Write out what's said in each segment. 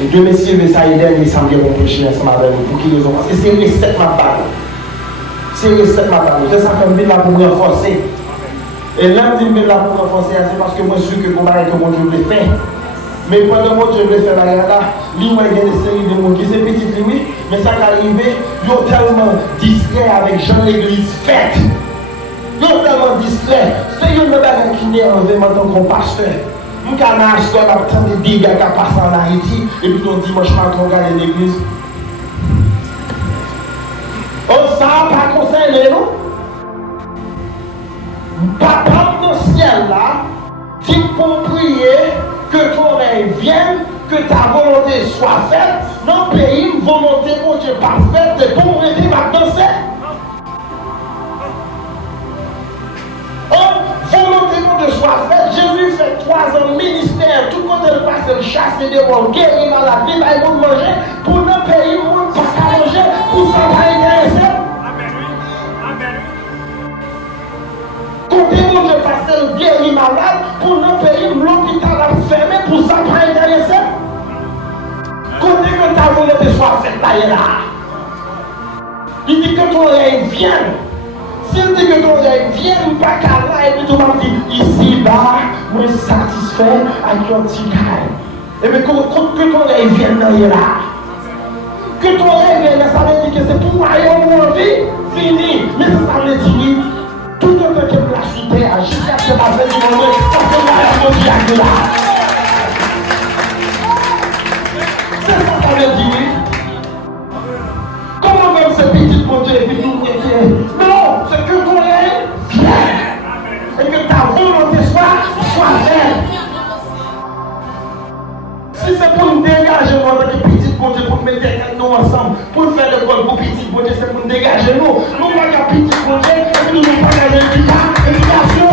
Et Dieu messieurs, mais ça aide, mais ça me dit qu'on prêche ensemble avec nous. Pour qui raison? Parce que c'est une recette ma balle. C'est une recette ma balle. C'est ça que je là pour me renforcer. Et là, je me là pour me renforcer, c'est parce que moi je suis que combat que mon Dieu veut faire. Mais pendant que mon Dieu veut faire la guerre là, il y a des séries de monde qui sont petites, oui, mais ça qui arrive, ils sont tellement distraits avec Jean l'église faite. Ils sont tellement distraits. C'est une bagarre qui n'est en tant qu'on pasteur. Nous avons acheté tant de dégâts qui passent en Haïti, et puis on dimanche matin, on regarde l'église. On ne s'en pas conseillé, non? Papa dans le ciel là, dit pour prier que ton règne vienne, que ta volonté soit faite, dans le pays, volonté mon Dieu parfaite, et pour aider ma danser. Volonté de soit faite, Jésus fait 3 ans de ministère, tout le monde le passe, le chasse des démons, guérir malade, il va manger, pour notre pays, le monde pas qu'à manger, pour ça pas intéresser. Amen, oui. Amen, oui. Côté monde de passer, le guérir malade, pour notre pays, l'hôpital a fermé, pour ça pas intéresser. Côté que ta volonté soit faite, là, il est là. Il dit que ton règne vienne. S'il dit que ton règne vienne, pas qu'à là, et puis tout le monde dit, ici, là, moi satisfait avec ton petit caille. Et bien, que ton règne vienne dans là. Que ton règne vienne, ça veut dire que c'est pour royaume ou vie, fini. Mais ça veut dire, tout le temps que la cité a jusqu'à ce que la veille du monde, ça fait royaume ou vie là. C'est ça que ça veut dire. Comment même ce petit mon Dieu, et puis nous, non, c'est que ton règne vienne. Et que ta volonté soit faite. Si c'est pour nous dégager, moi, avec les petits bon Dieu, pour mettre nous ensemble, pour faire le col pour petit bon Dieu, c'est pour nous dégager nous. Nous, pas qu'à petit bon Dieu, et puis nous ne pas gagner l'éducation.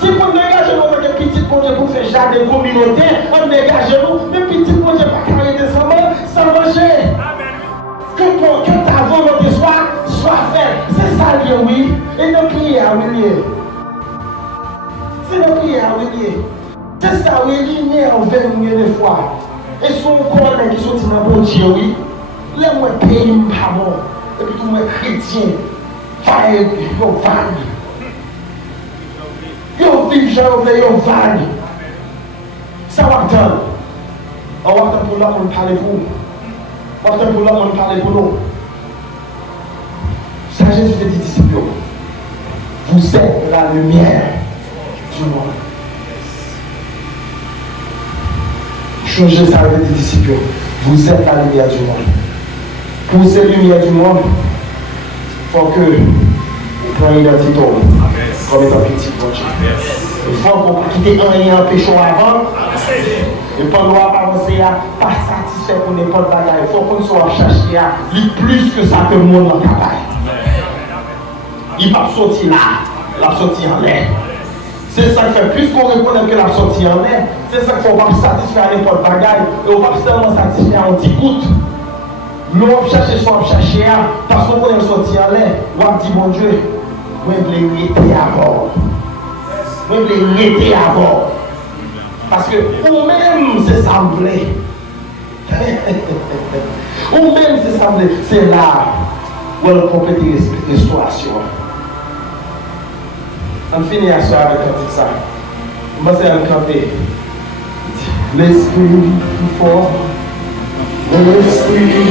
Si pour nous dégager nous avec les petits bon Dieu, pour faire jardin communautaire, on dégage nous, les petits bon Dieu, pas carrer des sans manger. Que ta volonté soit faite. C'est ça, oui. Et nos prières, oui. C'est nos prières, oui. C'est ça, oui. Il y a envers nous des fois. Et son corps qui sont dans le bon Dieu, oui. Les moins pays, pas bon. Et puis tout le monde chrétien. Vague, yo vague. Yo vive, yo vague. Ça va attendre. On va attendre pour là, on parle pour vous. On va attendre pour là, on parle pour nous. Ça, Jésus te dit, disciples, vous êtes la lumière du monde. Changez ça avec des disciples. Vous êtes la lumière du monde. Pour cette lumière du monde, il faut que vous preniez l'identité comme étant petit pour Dieu. Il faut qu'on quitte rien en péchant avant. Et pas nous avancer à pas satisfait pour n'importe quoi. Il faut qu'on soit cherché à lui plus que ça que le monde est capable. Il va sortir là, il va sortir en l'air. C'est ça qui fait plus qu'on reconnaît que la sortie en l'air. C'est ça qu'il faut pas satisfaire à n'importe quoi. Et on va seulement satisfaire un petit coup. Nous on cherche soit chercher parce qu'on peut sortir en l'air. On va dire mon Dieu, moi je voulais m'aider à bord. Moi je voulais m'aider à bord. Parce que vous-même c'est semblé. Vous-même c'est semblé. C'est là où on complète la restauration. On finit à soir avec un ça. Moi c'est un canté. L'esprit fort. L'esprit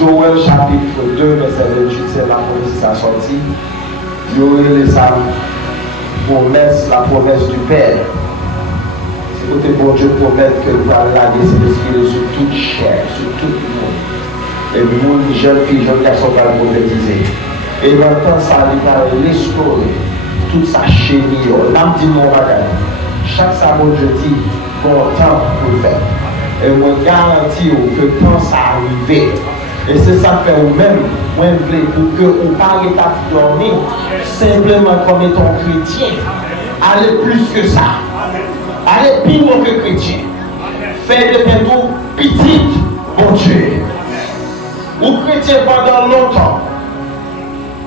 Joël chapitre 2, verset 28, c'est la promesse qui a sorti. Joël les âmes, la promesse du Père. C'est côté bon Dieu promet que vous allez la laisser sur toute chair, sur tout le monde. Et le monde, jeune fille, jeune garçon, va le prophétiser. Et maintenant, ça va restaurer toute sa chenille. L'âme dit mon bagage. Chaque sabot, je dis, bon temps pour le faire. Et je garantis que le temps ça arrive. Et c'est ça que fait vous-même, moi je veux pour que vous ne parlez pas de dormir, simplement comme étant chrétien. Allez plus que ça. Allez plus loin que chrétien. Faites de tout petit, bon Dieu. Ou chrétien pendant longtemps.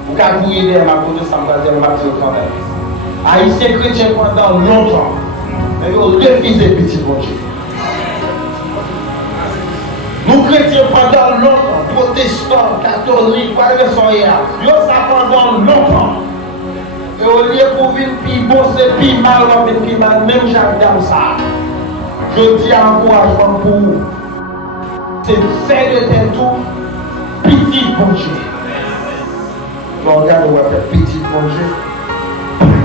Vous pouvez vous aider à ma côté, ça me va dire quand même. Haïtien chrétien pendant longtemps. Mais vous refusez petit, bon Dieu. Nous chrétiens pendant longtemps, protestants, catholiques, quoi que ce soit, nous ça pendant longtemps. Et au lieu pour vivre plus bon, c'est plus mal, plus mal, même j'adore ça. Je dis encouragement pour vous. C'est faire de tes tours, petit bon Dieu. On regarde, on va faire petit bon Dieu.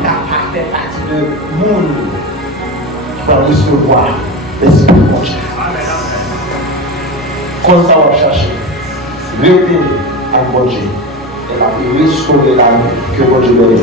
Pas faire partie de monde qui va recevoir l'esprit bon Dieu. Comme ça, on va chercher. Rester à bon Dieu. Et on va restaurer la vie que bon Dieu donne.